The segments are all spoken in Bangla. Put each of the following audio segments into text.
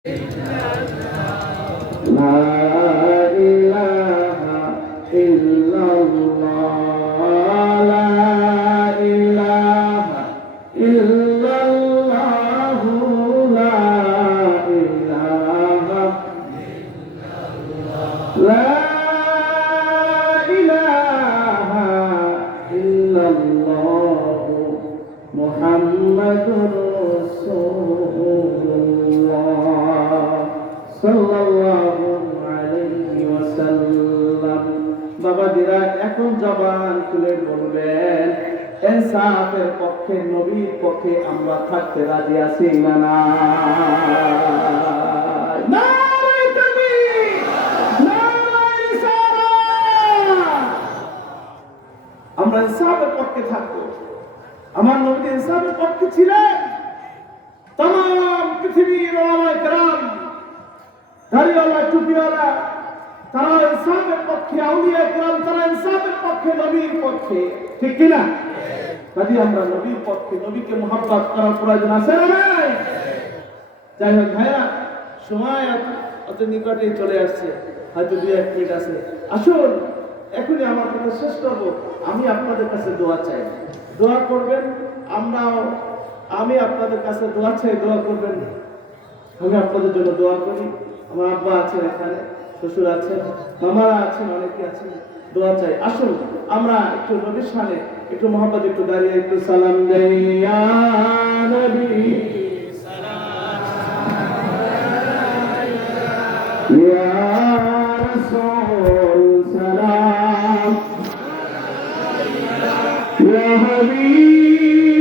লা ইলাহা ইল্লাল্লাহ লা ইলাহা ইল্লাল্লাহ লা ইলাহা লা ইলাহা ইল্লাল্লাহ মুহাম্মাদুর রাসূলুল্লাহ সাল্লাল্লাহু আলাইহি ওয়াসাল্লাম। বাবাজিরা এখন জবান খুলে বলবেন, ইনসাফের পক্ষে, নবীর পক্ষে আমরা থাকতে রাজি আছি না? না, নারে তাকবীর, নারে রিসালাত। আমরা ইনসাফের পক্ষে থাকবো। আমার নবী ইনসাফের পক্ষে ছিলেন। तमाम পৃথিবীর ওলামায়ে কেরাম, দাড়িওয়ালা, টুপিওয়ালা, তারা ইনসাফের পক্ষে, আউলিয়া কেরাম তারা ইনসাফের পক্ষে, নবীর পক্ষে, ঠিক কিনা? যদি আমরা নবীর পক্ষে, নবীকে মুহাব্বত করার প্রয়োজন আছে না নাই? যাই হোক ভাইরা, সময় অত নিকটে চলে আসছে, হয়তো 2-1 মিনিট আছে। আসুন এখনই আমার কথা শেষ করবো। আমি আপনাদের কাছে দোয়া চাই, দোয়া করবেন। আমি আপনাদের কাছে দোয়া চাই, দোয়া করবেন। আমি আপনাদের জন্য দোয়া করি। আমার আব্বা আছেন এখানে, শ্বশুর আছেন, মামারা আছেন, অনেকে আছেন, দোয়া চাই। আসুন আমরা একটু নবীর শানে, একটু মুহাব্বত, একটু দাঁড়িয়ে একটু সালাম দেই। ইয়া নবী সালাম, ইয়া রাসূল সালাম, ইয়া হাবিব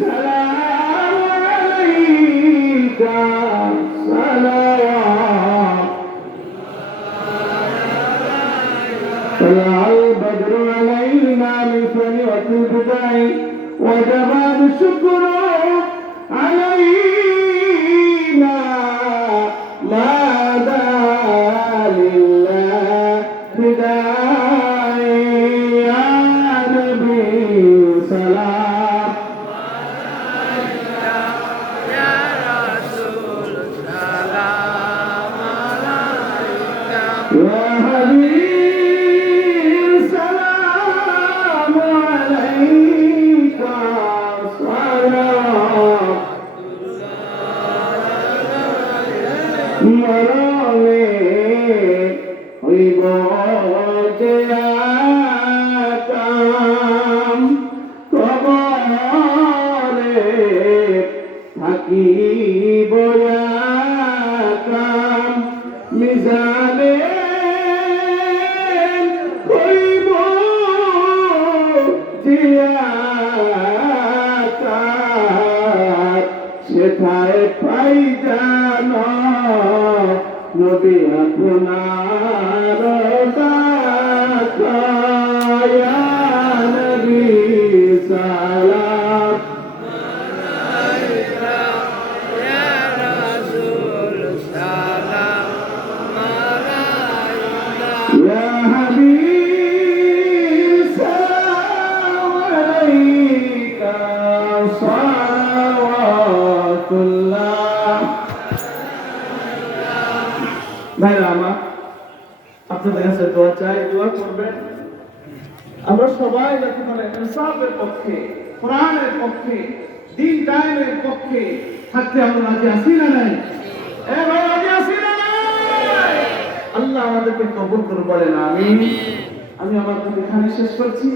সালাম আলাইকা সালাওয়াত। طلع البدر علينا من ثنية البدع وجب الشكر علينا ماذا لله داعي. يا نبي سلام، يا رسول سلام عليك، يا حبيب سلام عليك صلوات. মরণে হইব যে আকাম, কবরে থাকিব আকাম, মিজানে হইব যে আকাম, সেথায় পাই জানো নবী আপনার ডাকা। ইয়া নবী সালাম, يا رسول سلام عليك، ইয়া হাবিব সালাম আলাইকা সালাওয়াতুল্লাহ। ভাইরা আমার, আপনাদের কাছে দোয়া চাই, দোয়া করবেন। আমরা সবাই যাতে করে ইনসাফের পক্ষে, কোরআনের পক্ষে, দ্বীন কায়েমের পক্ষে থাকতে আমরা রাজি আছি না নাই? ভাই রাজি আছি না নাই? আল্লাহ আমাদেরকে কবুল করুন, বলেন আমিন। আমি আমার কথা এখানে শেষ করছি।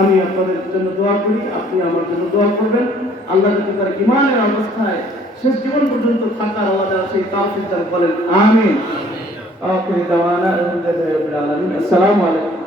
আমি আপনাদের জন্য দোয়া করি, আপনি আমার জন্য দোয়া করবেন। আল্লাহ যাতে তার ঈমানের অবস্থায় শেষ জীবন পর্যন্ত থাকার আল্লাহ তাআলা সেই তৌফিক দান করেন, আমিন। আখির দাওয়ানা আলহামদুলিল্লাহি রাব্বিল আলামিন। আসসালামু আলাইকুম।